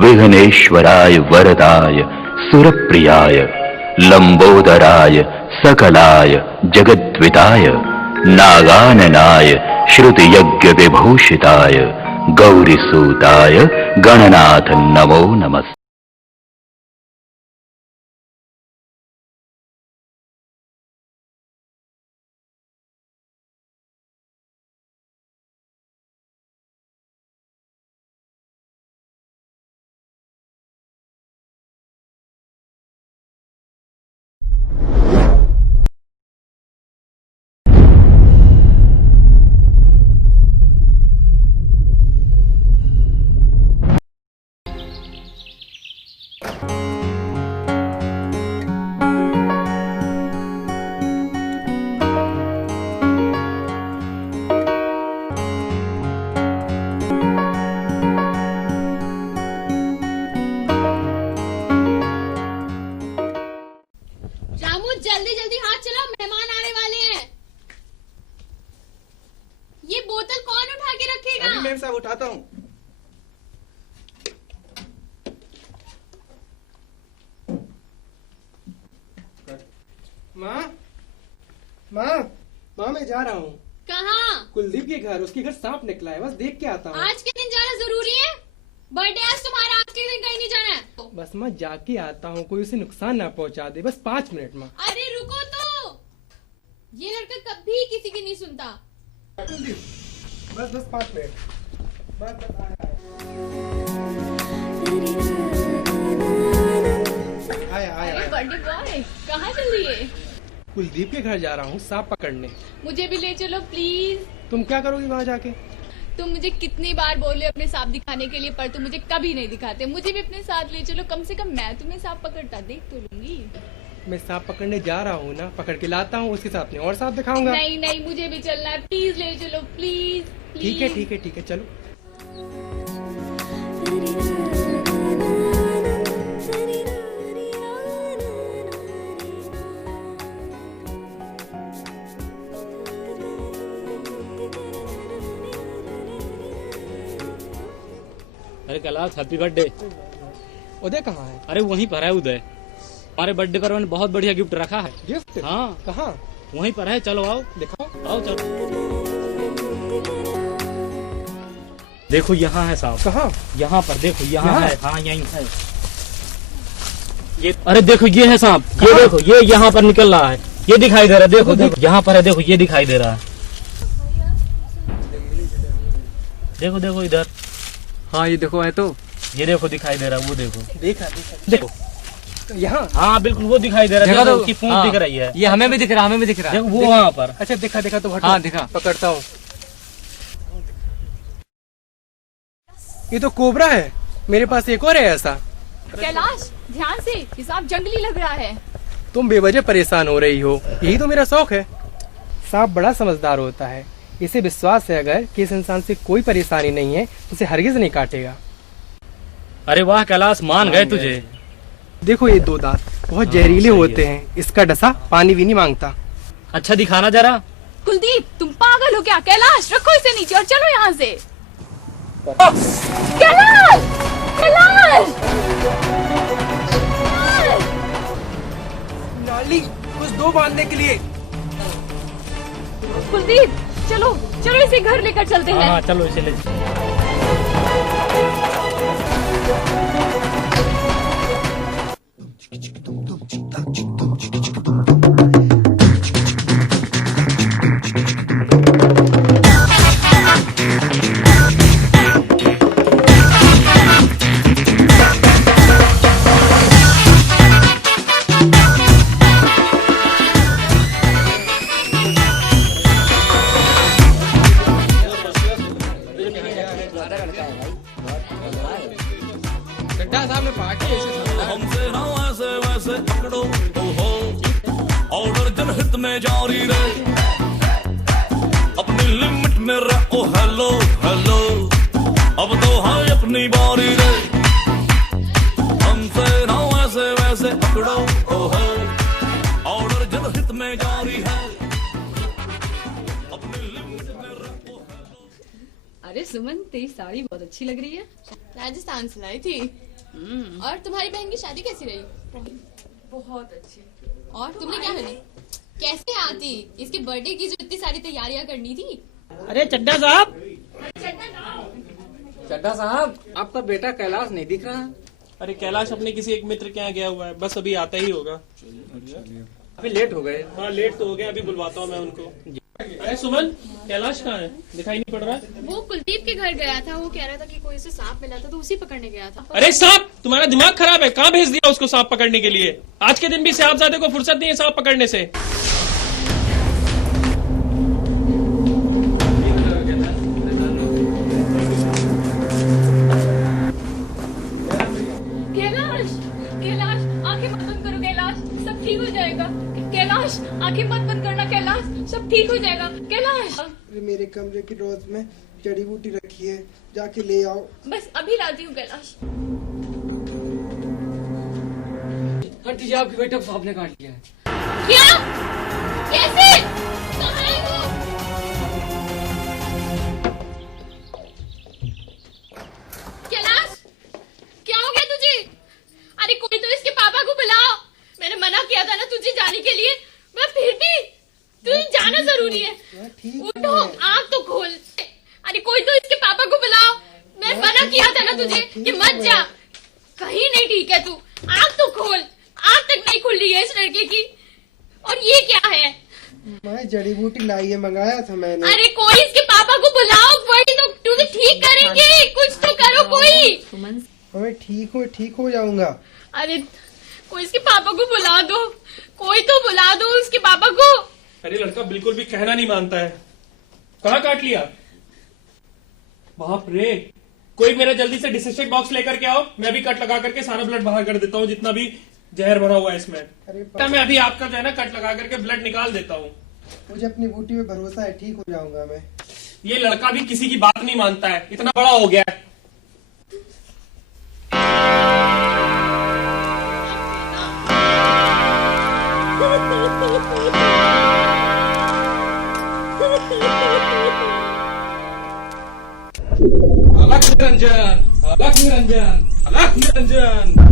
विघ्नेश्वराय वरदाय सुरप्रियाय लंबोदराय सकलाय जगद्विताय नागाननाय श्रुतियज्ञ विभूषिताय गौरीसूताय गणनाथ नमो नमः। जल्दी जल्दी हाथ चलाओ, मेहमान आने वाले हैं। ये बोतल कौन उठा के रखेगा? अभी मैम साहब उठाता हूँ। माँ माँ माँ मैं जा रहा हूँ। कहाँ? कुलदीप के घर, उसके घर सांप निकला है, बस देख के आता हूँ। आज के दिन जाना जरूरी है? बर्थडे आज तुम्हारा, आज के दिन कहीं नहीं जाना है। बस मैं जाके आता हूँ, कोई उसे नुकसान ना पहुँचा दे, बस 5 मिनट में। अरे रुको तो, ये लड़का कभी किसी की नहीं सुनता। कुलदीप बस 5 मिनट बस आया। बर्थडे बॉय कहाँ चल रही है? कुलदीप के घर जा रहा हूँ सांप पकड़ने। मुझे भी ले चलो प्लीज। तुम क्या करोगी वहाँ जाके? तुम मुझे कितनी बार बोले अपने सांप दिखाने के लिए, पर तुम मुझे कभी नहीं दिखाते। मुझे भी अपने साथ ले चलो, कम से कम मैं तुम्हें सांप पकड़ता देख तो लूंगी। मैं सांप पकड़ने जा रहा हूँ ना, पकड़ के लाता हूँ, उसके साथ में और सांप दिखाऊंगा। नहीं नहीं, मुझे भी चलना है, प्लीज ले चलो प्लीज। ठीक है चलो। अरे कैलाश हैप्पी बर्थडे। उदय कहाँ है? अरे वहीं पर है उदय। हमारे बर्थडे पर उन्होंने बहुत बढ़िया गिफ्ट रखा है। गिफ्ट? हाँ कहाँ? वहीं पर है, चलो आओ दिखाओ। आओ चलो। देखो यहाँ है सांप। कहाँ? यहाँ पर देखो, यहाँ है। हाँ यहीं है ये। अरे देखो ये है सांप, ये देखो, ये यहाँ पर निकल रहा है, ये दिखाई दे रहा है। देखो देखो यहाँ पर है, देखो ये दिखाई दे रहा है। देखो देखो इधर। हाँ ये देखो है तो, ये देखो दिखाई दे रहा है, वो देखो। देखो यहाँ। हाँ बिल्कुल वो दिखाई दे रहा है, देखो उसकी पूंछ दिख रही है। ये हमें भी दिख रहा है, देखो वो वहाँ पर। अच्छा दिखा तो हटो। हाँ दिखा। पकड़ता हूँ। ये तो कोबरा है, मेरे पास एक और है ऐसा। कैलाश ध्यान से, ये सांप जंगली लग रहा है। तुम बेवजह परेशान हो रही हो, यही तो मेरा शौक है। सांप बड़ा समझदार होता है, इसे विश्वास है अगर कि इस इंसान से कोई परेशानी नहीं है तो उसे हरगिज नहीं काटेगा। अरे वाह कैलाश, मान गए तुझे। देखो ये 2 दांत बहुत जहरीले होते हैं, इसका डसा पानी भी नहीं मांगता। अच्छा दिखाना जरा। कुलदीप तुम पागल हो क्या? कैलाश रखो इसे नीचे और चलो यहाँ से। कैलाश कैलाश नाली कुछ दो बांधने के लिए। कुलदीप चलो चलो, इसे घर लेकर चलते हैं। हाँ चलो इसे ले। हमसे ना वैसे वैसे पकड़ो हो, ऑर्डर जनहित में जारी रहे, अपनी लिमिट में रहो। हेलो हेलो अब तो है अपनी बारी रे, हमसे ना वैसे वैसे पकड़ो हो, ऑर्डर जनहित में जारी है। अरे सुमन, तेरी साड़ी बहुत अच्छी लग रही है। राजस्थान से लाई थी। और तुम्हारी बहन की शादी कैसी रही? बहुत अच्छी। और तुमने क्या बनी? कैसे आती? इसके बर्थडे की जो इतनी सारी तैयारियां करनी थी। अरे चड्डा साहब, चड्डा साहब, आपका बेटा कैलाश नहीं दिख रहा। अरे कैलाश अपने किसी एक मित्र के यहाँ गया हुआ है, बस अभी आता ही होगा। अभी लेट हो गए। हाँ लेट तो हो गया, अभी बुलवाता हूँ मैं उनको। अरे सुमन, कैलाश कहाँ है? दिखाई नहीं पड़ रहा है। वो कुलदीप के घर गया था, वो कह रहा था कि कोई उसे सांप मिला था तो उसी पकड़ने गया था। अरे सांप? तुम्हारा दिमाग खराब है, कहाँ भेज दिया उसको सांप पकड़ने के लिए? आज के दिन भी साहबजादे को फुर्सत नहीं है सांप पकड़ने से। कैलाश, कैलाश, आंखें मत बंद करो कैलाश, सब ठीक हो जाएगा। कैलाश, आंखें मत बंद करना कैलाश, सब ठीक हो जाएगा। कैलाश, मेरे कमरे की ड्रॉज में जड़ी बूटी रखी है, जाके ले आओ। बस अभी लाती हूँ कैलाश। हट दीजिए, आपके बेटे को सांप ने काट लिया है। क्या? कैसे? कहाँ है वो? कैलाश, क्या हो गया तुझे? अरे कोई तो इसके पापा को बुलाओ। मैंने मना किया था ना तुझे जाने के लिए, मैं फिर भी तुझे जाना जरूरी है। उठो, आँख तो खोल। अरे कोई तो इसके पापा को बुलाओ। मैं मना किया था ना तुझे कि मत जा। कहीं नहीं ठीक है तू, आँख तो खोल। आँख तक नहीं खुल रही है इस लड़के की। और ये क्या है? मैं जड़ी बूटी लाई है, मंगाया था मैंने। अरे कोई इसके पापा को बुलाओ, वही तो तुझे ठीक करेंगे। कुछ तो करो कोई। सुमन, मैं ठीक हो जाऊंगा। अरे कोई इसके पापा को बुला दो, कोई तो बुला दो उसके पापा को। अरे लड़का बिल्कुल भी कहना नहीं मानता है। कहाँ काट लिया? बाप रे, कोई मेरा जल्दी से डिsinfect बॉक्स लेकर के आओ, मैं भी कट लगा करके सारा ब्लड बाहर कर देता हूँ, जितना भी जहर भरा हुआ है इसमें। अरे मैं अभी आपका जो है ना कट लगा करके ब्लड निकाल देता हूँ। मुझे अपनी बूटी पे भरोसा है, ठीक हो जाऊंगा मैं। ये लड़का भी किसी की बात नहीं मानता है, इतना बड़ा हो गया है। अलग निरंजन, अलग निरंजन, अलग निरंजन।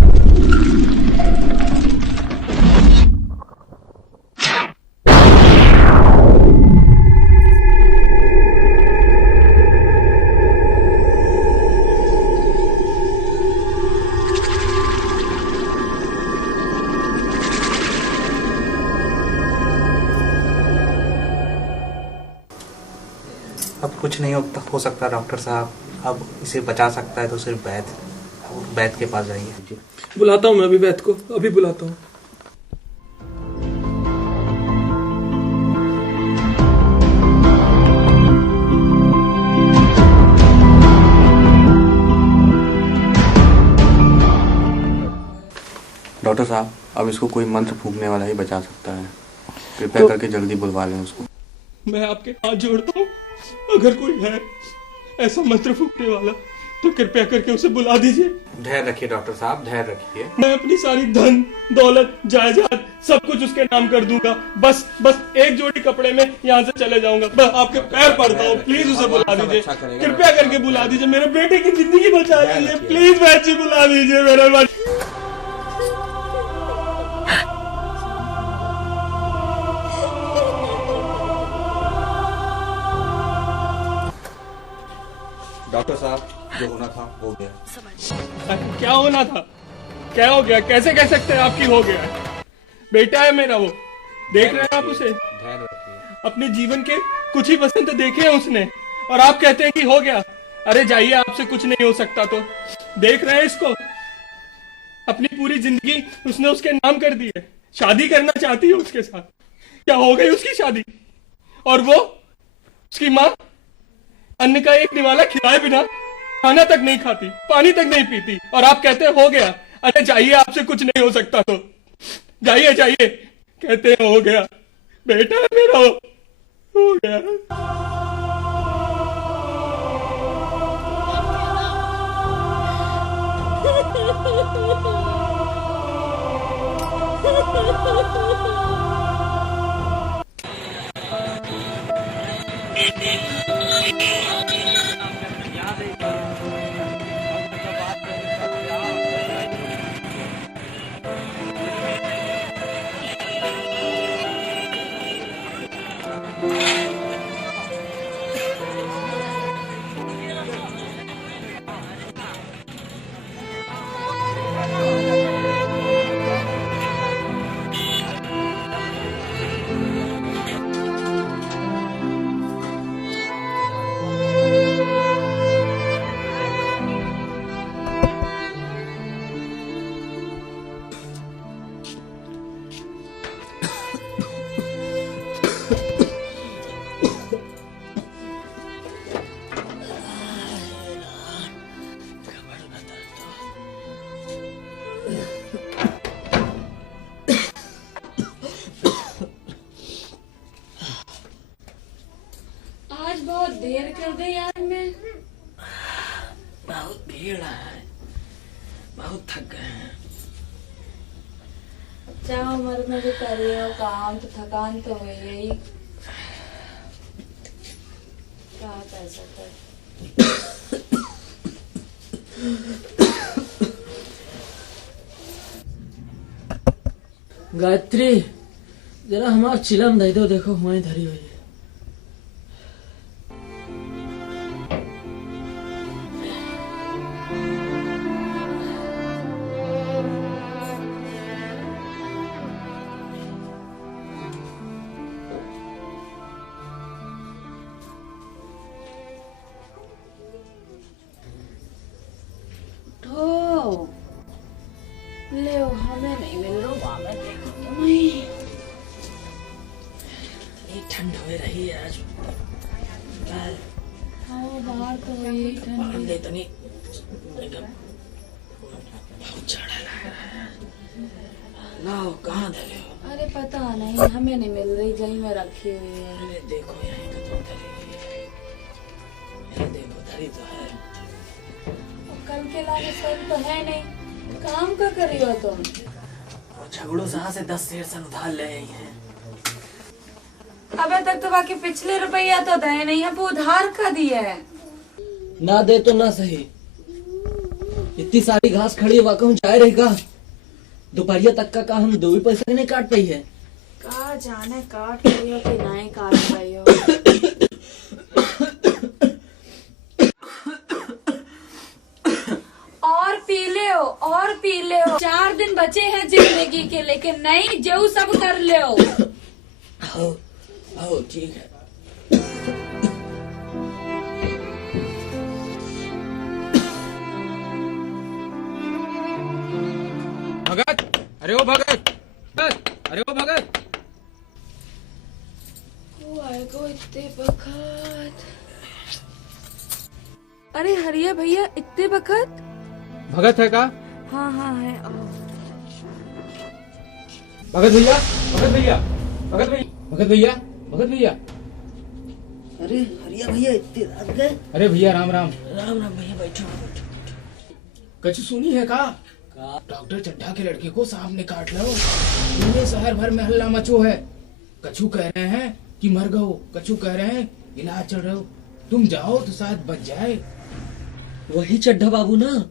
अब कुछ नहीं हो सकता डॉक्टर साहब, अब इसे बचा सकता है तो सिर्फ वैद्य के पास जाइए। बुलाता हूँ मैं अभी वैद्य को, अभी बुलाता हूँ। डॉक्टर साहब, अब इसको कोई मंत्र फूंकने वाला ही बचा सकता है, कृपया करके जल्दी बुलवा लें उसको। मैं आपके हाथ जोड़ता हूँ, अगर कोई है ऐसा मंत्र फूंकने वाला तो कृपया करके उसे बुला दीजिए। धैर्य रखिए डॉक्टर साहब, धैर्य रखिए। मैं अपनी सारी धन दौलत जायदाद सब कुछ उसके नाम कर दूंगा। बस एक जोड़ी कपड़े में यहाँ से चले जाऊंगा। बस आपके पैर पड़ता हूँ, प्लीज उसे बुला दीजिए, कृपया करके बुला दीजिए। मेरे बेटे की जिंदगी बचा लीजिए, प्लीज वैद्य जी बुला दीजिए मेरे बच्चे। डॉक्टर साहब, जो होना था हो गया। क्या होना था? क्या हो गया? कैसे कह सकते हैं आपकी हो गया? बेटा है मेरा, वो देख रहे हैं आप उसे? अपने जीवन के कुछ ही वसंत देखे हैं उसने, और आप कहते हैं कि हो गया। अरे जाइए, आपसे कुछ नहीं हो सकता। तो देख रहे हैं इसको, अपनी पूरी जिंदगी उसने उसके नाम कर दी है। शादी करना चाहती है उसके साथ, क्या हो गई उसकी शादी? और वो उसकी माँ अन्न का एक निवाला खिलाए बिना खाना तक नहीं खाती, पानी तक नहीं पीती, और आप कहते हैं हो गया। अरे जाइए, आपसे कुछ नहीं हो सकता। तो जाइए, कहते हैं हो गया। बेटा है मेरा, हो गया। देर कर दे यार मैं। बहुत भीड़ है, बहुत थक गए हैं। चाहो मर में भी करियो काम, तो थकान तो हुई यही, क्या कर सकते। गायत्री, जरा हमारा चिलम दे दो, देखो हमारी धरी हुई है। ले हमें नहीं मिल रहा, मैं देखो तुम्हें। ठंड हो रही है आज, हाँ बाहर तो हुई ठंड। इतनी बहुत जाड़ा लग रहा है। लाओ, कहाँ धरे हो? अरे पता नहीं, हमें नहीं मिल रही, जहीं में रखी हुई है। अरे देखो यहीं तो तुम धरी हुई है, ये देखो धरी तो है। कल के लाने सर तो है नहीं, काम का करी हो तुम। और झगड़ों से 10 शेर सन उधार ले आई है। अबे तक तो बाकी पिछले रुपया तो दे नहीं है, वो उधार का दिया है। ना दे तो ना सही, इतनी सारी घास खड़ी है, वाकई जाए रहेगा। दोपहरिया तक का हम 2 पैसा नहीं काट पाई है। कहा जाने काट रही हो कि नहीं काट रही हो। और पी ले हो, 4 दिन बचे हैं जिंदगी के, लेकिन नहीं जो सब कर ले हो। आओ ठीक है। भगत, अरे ओ भगत, अरे ओ भगत। वो आएगो इतने बखत। अरे हरिया भैया, इतने बखत। भगत है का? हाँ हाँ है। भगत भैया, भगत भैया, भगत भैया, भगत भैया, भगत भैया। अरे हरिया भैया, इतने रात गए। अरे भैया राम राम। राम राम भैया, बैठो। कछु सुनी है का? डॉक्टर चड्ढा के लड़के को सांप ने काट लो। पूरे शहर भर में हल्ला मचो है। कछु कह रहे हैं कि मर गओ, कछु कह रहे हैं इलाज चल रहे हो। तुम जाओ तो शायद बच जाए। वही चड्ढा बाबू ना,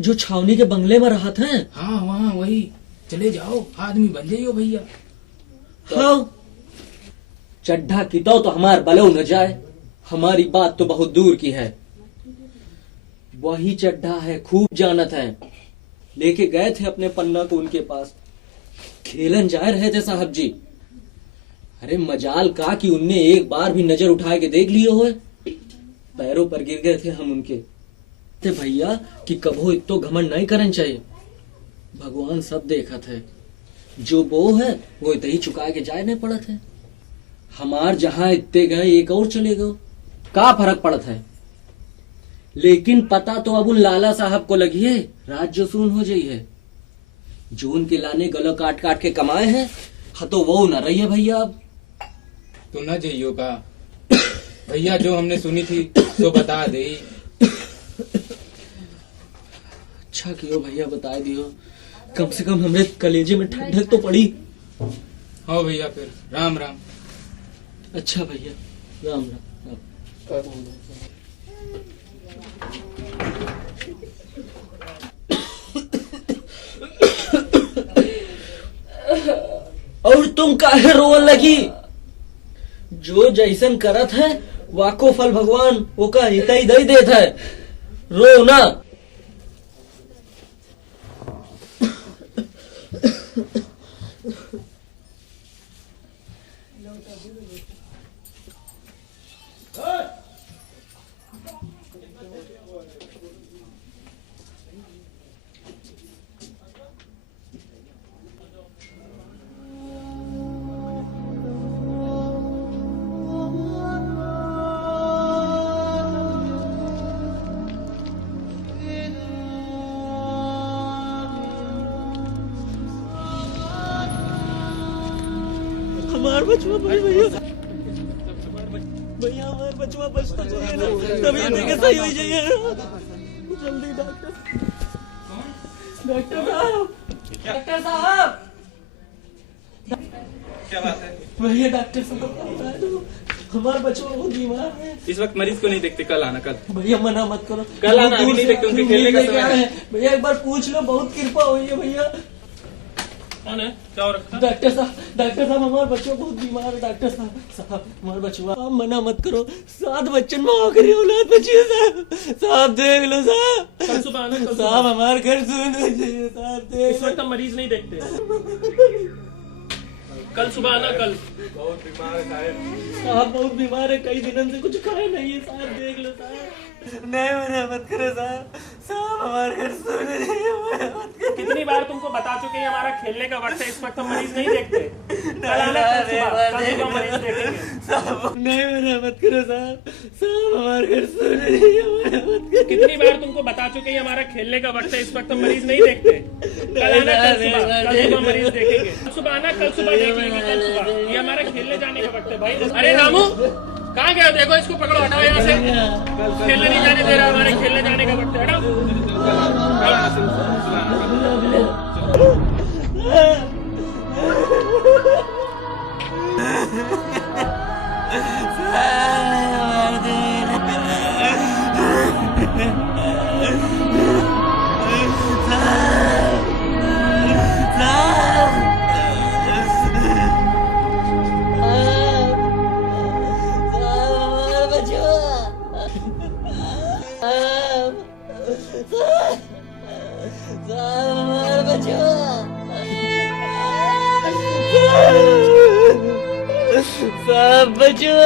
जो छावनी के बंगले में रहा था। हाँ वहाँ वही, चले जाओ, आदमी बन जाइयो भैया। हाँ, चड्ढा की तो हमार बलो न जाए, हमारी बात तो बहुत दूर की है। वही चड्ढा है, खूब जानत है। लेके गए थे अपने पन्ना को उनके पास, खेलन जा रहे थे साहब जी। अरे मजाल का कि उनने एक बार भी नजर उठा के देख लिए हुए। पैरों पर गिर गए थे हम उनके। थे भैया कि कभो इतो घमंड नहीं करना चाहिए। भगवान सब देखा थे, जो वो है वो इतना ही चुका के जाए नहीं पड़ा थे। हमार जहां इतने गए एक और चले गए, का फर्क पड़त है। लेकिन पता तो अब उन लाला साहब को लगी है, रात जो सुन हो जाइए। जो उनके लाने गलो काट काट के कमाए हैं, हाँ तो वो न रही है भैया। अब तो न जाइयो का भैया, जो हमने सुनी थी तो बता दे। अच्छा कियो भैया, बता दियो, कम से कम हमरे कलेजे में ठंडक तो पड़ी। हाँ भैया, फिर राम राम। अच्छा भैया, राम राम, राम। और तुम काहे रोवन लगी? जो जैसन करत है वाको फल भगवान वो का हित ही दई देत है। रो ना। हमार बचवा भाई भैया। भैया हमारे बचवा बच तो जाइए ना, तबीयत देखे सही हो जाइए ना। जल्दी डॉक्टर साहब, डॉक्टर साहब, क्या बात है? भैया डॉक्टर साहब हमारा बच्चा बहुत बीमार है। इस वक्त मरीज को नहीं देखते, कल आना कल। भैया मना मत करो, कल आना, अभी नहीं देखते, उनके खेलने का समय है। भैया एक बार पूछ लो, बहुत कृपा हुई है भैया। कौन है? क्या हो रखा? डॉक्टर साहब हमारा बच्चा बहुत बीमार है। डॉक्टर साहब हमारा बच्चा, आप मना मत करो, 7 बच्चन में आखिरी औलाद बची है साहब देख लो साहब। कल सुबह आना, कल साहब हमारे घर सुनना चाहिए साहब, इस वक्त हम मरीज नहीं देखते। कल सुबह आना, कल। बहुत बीमार है साहब, बहुत बीमार है, कई दिनों से कुछ खाए नहीं है साहब, देख लो साहब। नहीं मना मत करो साहब हमारे घर सोने नहीं। कितनी बार तुमको बता चुके हैं हमारा खेलने का वक्त है, इस वक्त हम मरीज नहीं देखते। कल आना, कल सुबह मरीज देखेंगे। नहीं मना मत करो साहब हमारे घर सोने नहीं। कितनी बार तुमको बता चुके हैं हमारा खेलने का वक्त है, इस वक्त हम मरीज नहीं देखते। कल आना, कल सुबह मरीज देखेंगे। कल सुबह आना, कल सुबह देख लेंगे, कल सुबह। ये हमारा खेलने जाने का वक्त है भाई। अरे रामू कहाँ गया? देखो इसको पकड़ो, हटाओ यहाँ से, खेलने नहीं जाने दे रहा, हमारे खेलने जाने का वक्त है, साहब बचो,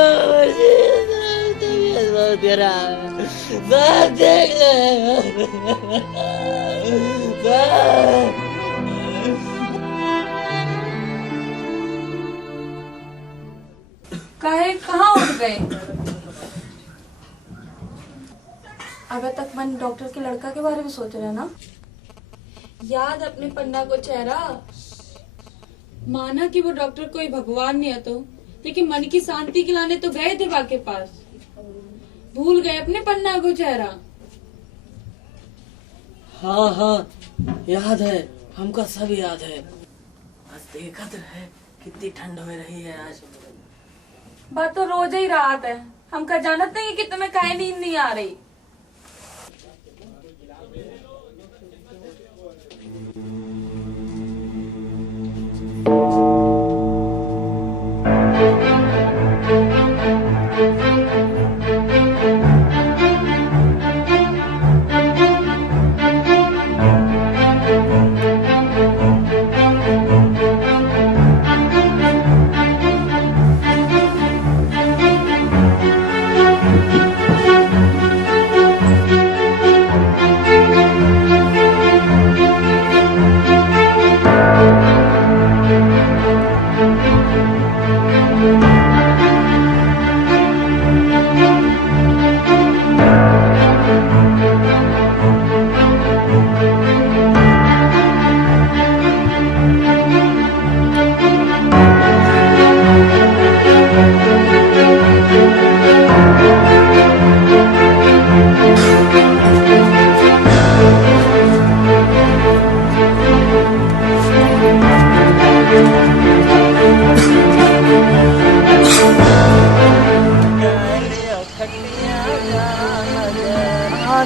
तबीयत बहुत खराब है साहब, देख लो काहे कहाँ उठ गए? अभी तक मन डॉक्टर के लड़का के बारे में सोच रहे ना? याद अपने पन्ना को चेहरा। माना कि वो डॉक्टर कोई भगवान नहीं है तो, लेकिन मन की शांति के लाने तो गए थे बा के पास। भूल गए अपने पन्ना को चेहरा। हाँ याद है, हमका सब याद है। आज देखा तो है कितनी ठंड हो रही है आज। बात तो रोज ही रात है, हमका जानत नहीं कि तुम्हें काहे नींद नहीं आ रही।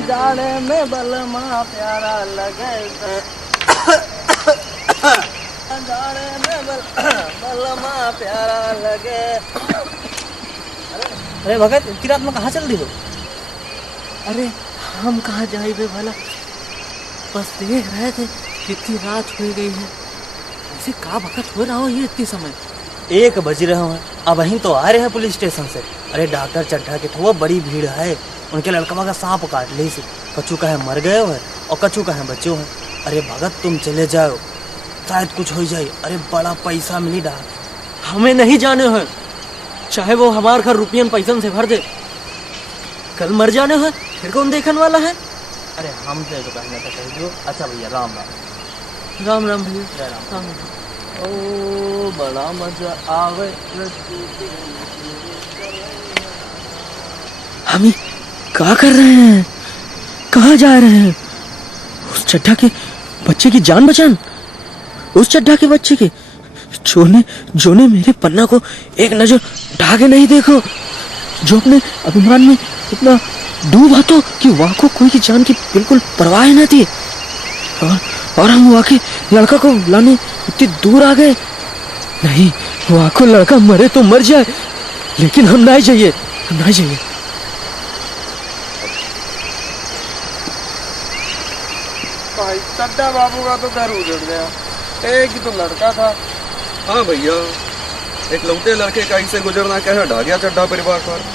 जाने में बलमा प्यारा लगे, जाने में बलमा प्यारा लगे। अरे भगत, इतनी रात में कहाँ चल रही हो? अरे हम कहाँ जाए भला, बस देख रहे थे कितनी रात हो गई है। ऐसे का भगत हो रहा हो ये इतनी समय? 1 बज रहे हैं, अब वहीं तो आ रहे हैं पुलिस स्टेशन से। अरे डॉक्टर चड्ढा के तो वो बड़ी भीड़ है, उनके लड़का का सांप काट ली से। कछु कहे मर गए हो और कछु कहे बचे हो। अरे भगत तुम चले जाओ, शायद कुछ हो जाए। अरे बड़ा पैसा मिली डा, हमें नहीं जाने हो, चाहे वो हमारे घर रुपयन पैसन से भर दे। कल मर जाने हो, फिर कौन देखने वाला है? अरे हम तो कहना तो कह दो। अच्छा भैया, राम राम। राम राम भैया, राम राम। ओ बड़ा मजा आवे। हम क्या कर रहे हैं? कहाँ जा रहे हैं? उस चड्ढा के बच्चे की जान बचान, उस चड्ढा के बच्चे की जो ने मेरे पन्ना को एक नजर ढाके नहीं देखो, जो अपने अभिमान में इतना डूबा तो कि वहां को कोई की जान की बिल्कुल परवाह न थी, और हम वहां के लड़का को लाने इतनी दूर आ गए। नहीं, वहां को लड़का मरे तो मर जाए, लेकिन हम नहीं जाइए, हम नहीं जाइए। भाई चड्ढा बाबू का तो घर उजड़ गया, एक ही तो लड़का था। हाँ भैया, एक लौटे लड़के का इसे गुजरना कह ढा गया चड्ढा परिवार पर।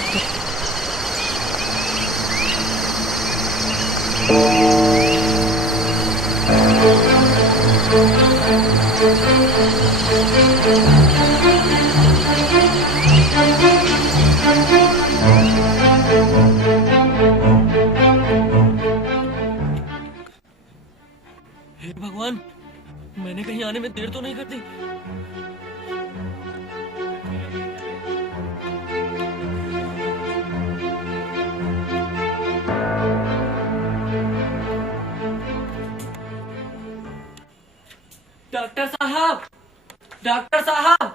हे भगवान, मैंने कहीं आने में देर तो नहीं कर दी? डॉक्टर साहब, डॉक्टर साहब,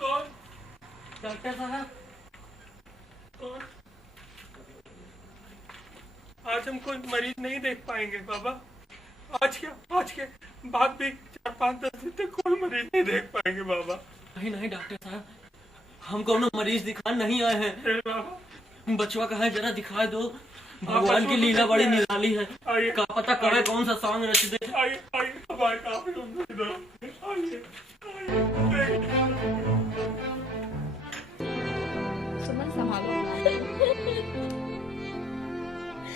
कौन? डॉक्टर साहब, कौन? आज हम कोई मरीज नहीं देख पाएंगे बाबा। आज के बाद भी 4-5-10 दिन तक कोई मरीज नहीं देख पाएंगे बाबा। नहीं नहीं डॉक्टर साहब, हम कोनो मरीज दिखाने नहीं आए हैं। बाबा बचवा कहाँ है, जरा दिखा दो। भगवान की लीला बड़ी निराली है, का पता करे कौन सा सॉन्ग रच दे। आइए हमारे काफी उम्मीद है। आइए सुमन संभालो,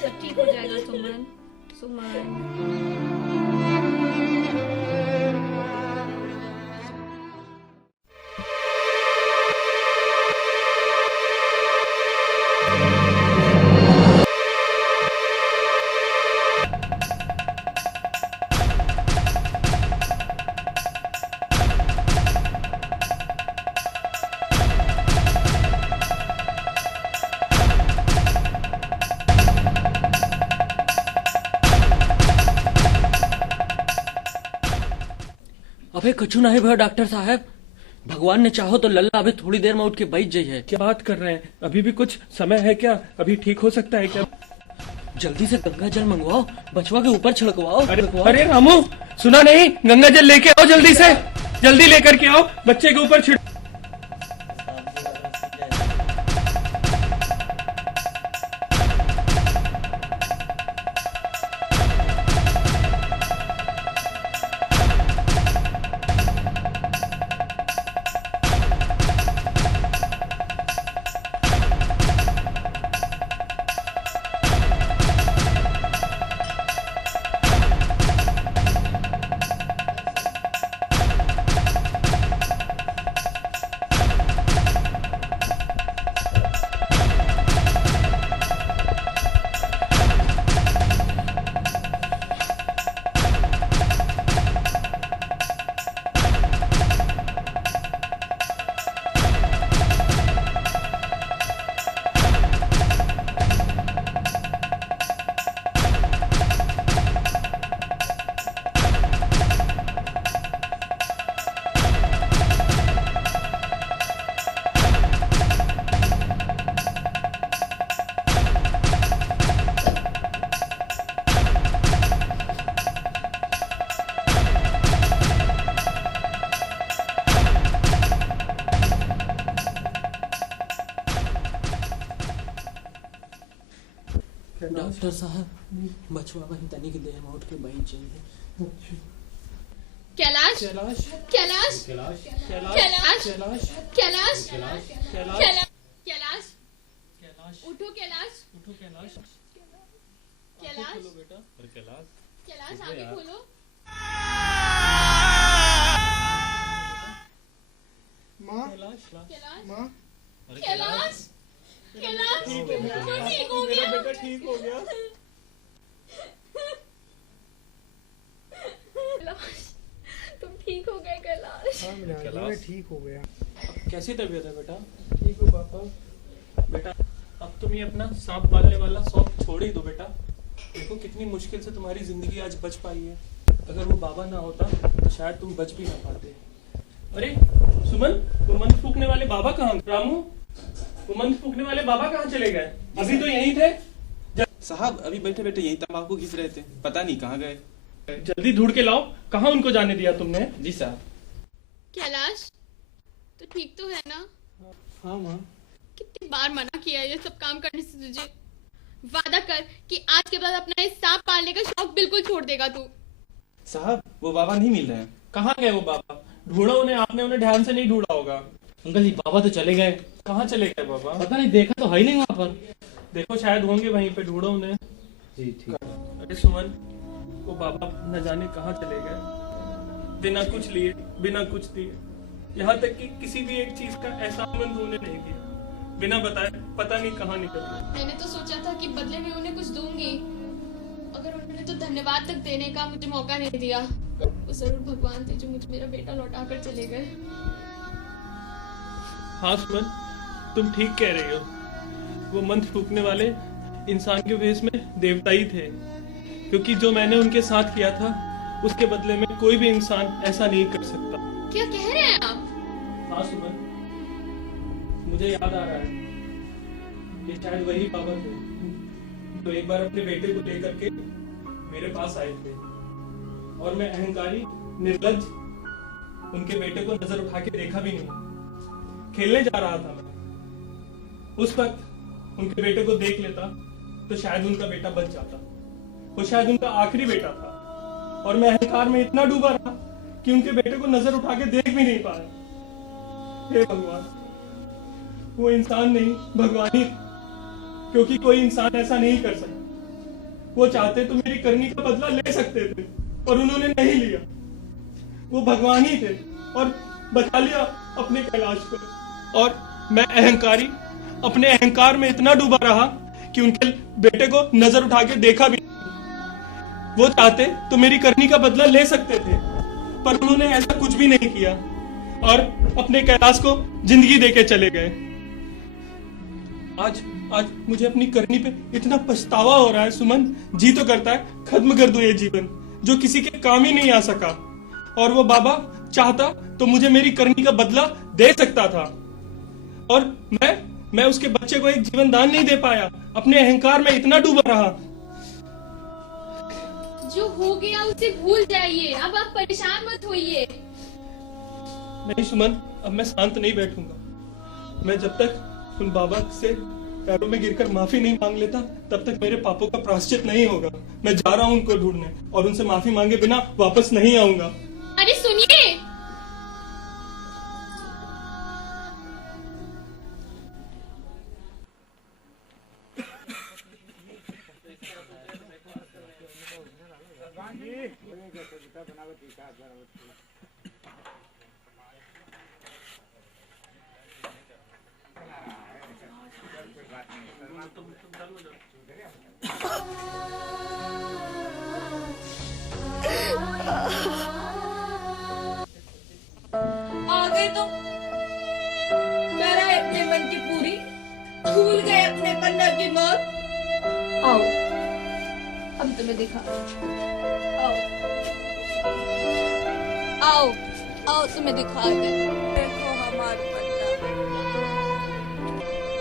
सब ठीक हो जाएगा सुमन। सुमन अबे कछु नहीं भैया डॉक्टर साहब, भगवान ने चाहो तो लल्ला अभी थोड़ी देर में उठ के बैठ जाइए। क्या बात कर रहे हैं? अभी भी कुछ समय है क्या? अभी ठीक हो सकता है क्या? जल्दी से गंगा जल मंगवाओ, बचवा के ऊपर छिड़कवाओ। अरे रामू, सुना नहीं? गंगा जल लेके आओ, जल्दी से, जल्दी लेकर के आओ, बच्चे के ऊपर छिड़। डॉक्टर साहब, बचवा वहीं तनी की देर में उठ के बैठ जाइए। कैलाश, कैलाश, कैलाश, कैलाश, कैलाश, उठो कैलाश, कैलाश, कैलाश आगे खोलो। माँ, कैलाश, माँ, कैलाश, कैलाश, ठीक हो गया, बेटा ठीक हो गया। कैलाश, तुम ठीक हो गए कैलाश। हाँ, मैं ठीक हो गया। कैसी तबीयत है बेटा? ठीक हो पापा? बेटा अब तुम ये अपना सांप पालने वाला शौक छोड़ ही दो बेटा। देखो कितनी मुश्किल से तुम्हारी जिंदगी आज बच पाई है। अगर वो बाबा ना होता तो शायद तुम बच भी ना पाते। अरे सुमन, वो मंत्र फूकने वाले बाबा कहाँ? रामू, वो मंत्र फूकने वाले बाबा कहाँ चले गए? अभी तो यहीं थे। साहब अभी बैठे बैठे यही तंबाकू घिस रहे थे, पता नहीं कहाँ गए। जल्दी ढूंढ के लाओ, कहाँ उनको जाने दिया तुमने? जी साहब। कैलाश, तो ठीक तो है ना? हाँ माँ। कितनी बार मना किया ये सब काम करने से तुझे। वादा कर कि आज के बाद अपना इस सांप पालने का शौक बिल्कुल छोड़ देगा तू। साहब वो बाबा नहीं मिल रहे हैं। कहाँ गए वो बाबा? ढूंढा उन्हें, आपने उन्हें ध्यान से नहीं ढूंढा होगा। अंकल जी बाबा तो चले गए। कहाँ चले गए बाबा? पता नहीं, देखा तो है ही नहीं वहाँ पर। देखो शायद होंगे वहीं पे, ढूंढो उन्हें। जी ठीक। अरे सुमन, वो बाबा न जाने कहाँ चले गए, बिना कुछ लिए, बिना कुछ दिए, यहाँ तक कि किसी भी एक चीज का एहसानमंद होने नहीं दिया। बिना बताए पता नहीं कहाँ निकल गए। मैंने तो सोचा था कि बदले में उन्हें कुछ दूंगी, अगर उन्होंने तो धन्यवाद तक देने का मुझे मौका नहीं दिया। वो जरूर भगवान थे जो मुझे मेरा बेटा लौटा कर चले गए। हाँ सुमन, तुम ठीक कह रही हो। वो मंत्र फूकने वाले इंसान के वेश में देवता ही थे, क्योंकि जो मैंने उनके साथ किया था उसके बदले में कोई भी इंसान ऐसा नहीं कर सकता। क्या कह रहे हैं आप? हाँ सुमन, मुझे याद आ रहा है कि शायद वही बाबा थे तो एक बार अपने बेटे को लेकर के मेरे पास आए थे, और मैं अहंकारी, निर्लज्ज उनके बेटे को नजर उठा के देखा भी नहीं। खेलने जा रहा था मैं, उस वक्त उनके बेटे को देख लेता तो शायद उनका बेटा बच जाता। वो शायद उनका आखिरी बेटा था, और मैं अहंकार में इतना डूबा रहा कि उनके बेटे को नजर उठा के देख भी नहीं पाया। हे भगवान, वो इंसान नहीं, भगवान ही, क्योंकि कोई इंसान ऐसा नहीं कर सकता। वो चाहते तो मेरी करनी का बदला ले सकते थे, और उन्होंने नहीं लिया। वो भगवान ही थे और बचा लिया अपने कैलाश को। और मैं अहंकारी, अपने अहंकार में इतना डूबा रहा कि उनके बेटे को नजर उठा के देखा भी नहीं। वो चाहते तो मेरी करनी का बदला ले सकते थे, पर उन्होंने ऐसा कुछ भी नहीं किया और अपने कैलाश को जिंदगी देके चले गए। आज मुझे अपनी करनी पे इतना पछतावा हो रहा है सुमन। जी तो करता है खत्म कर दूं ये जीवन जो किसी के काम ही नहीं आ सका। और वो बाबा चाहता तो मुझे मेरी करनी का बदला दे सकता था, और मैं उसके बच्चे को एक जीवन दान नहीं दे पाया। अपने अहंकार में इतना डूबा रहा। जो हो गया उसे भूल जाइए, अब आप परेशान मत होइए। नहीं सुमन, अब मैं शांत नहीं बैठूंगा। मैं जब तक उन बाबा से पैरों में गिरकर माफी नहीं मांग लेता तब तक मेरे पापों का प्रायश्चित नहीं होगा। मैं जा रहा हूं उनको ढूंढने, और उनसे माफी मांगे बिना वापस नहीं आऊंगा। अरे सुनिए, आ गए तो करा अपने मन की पूरी, भूल गए अपने पन्ना की मौत। आओ हम तुम्हें दिखा, आओ आओ आओ तुम्हें दिखा दे। देखो हमारा पन्ना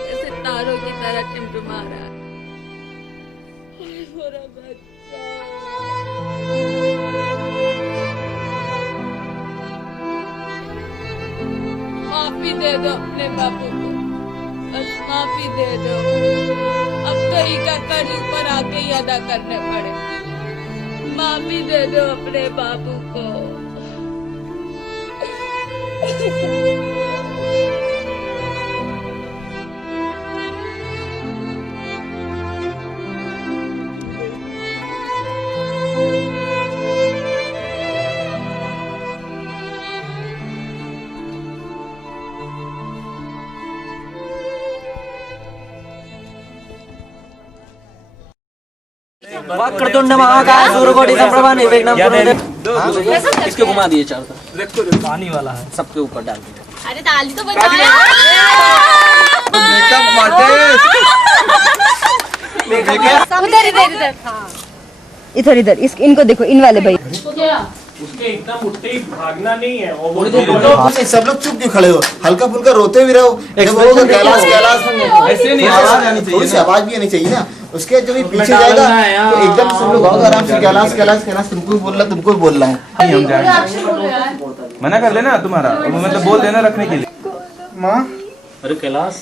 जैसे तारों की तरह टिमटिमा रहा है। मेरा बच्चा, माफी दे दो अपने बाबू को, बस माफी दे दो। अब तो ही का कर्ज ऊपर आके ही अदा करने पड़े। माफी दे दो अपने बाबू को। वक्रतुंड महाकाय सूर्यकोटि समप्रभा निर्विघ्नं कुरु। इसको घुमा दिए चारों तरफ, पानी वाला है, सबके ऊपर डाल दिया। अरे ताली तो बजाओ। उधर इधर इधर इधर इधर इनको देखो, इन वाले भाई। उसके एकदम उठते ही भागना नहीं है। और वो सब लोग चुप क्यों खड़े हो? हल्का फुल्का रोते भी रहो। कैलाश ऐसे नहीं, आवाज आनी चाहिए, थोड़ी सी आवाज भी आनी चाहिए ना। उसके जब पीछे जाएगा तो एकदम सब लोग आओगे आराम से, कैलाश कैलाश कैलाश तुमको भी बोलना है। हम जाएंगे, मना कर लेना तुम्हारा, मतलब बोल देना रखने के लिए। माँ, अरे कैलाश,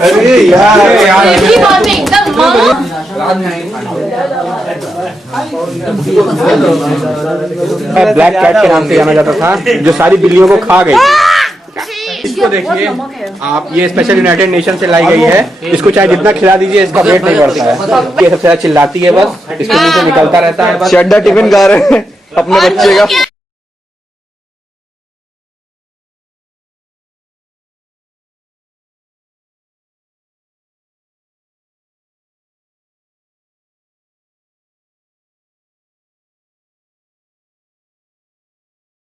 अरे यार एकदम ब्लैक कैट के नाम से जाना जाता था, जो सारी बिल्लियों को खा गई। इसको देखिए आप, ये स्पेशल यूनाइटेड नेशन से लाई गई है। इसको चाहे जितना खिला दीजिए इसका वेट नहीं बढ़ता है। ये सबसे ज्यादा चिल्लाती है, बस इसके मुंह से निकलता रहता है। बस चड्डा टिफिन खा रहे हैं अपने बच्चे का।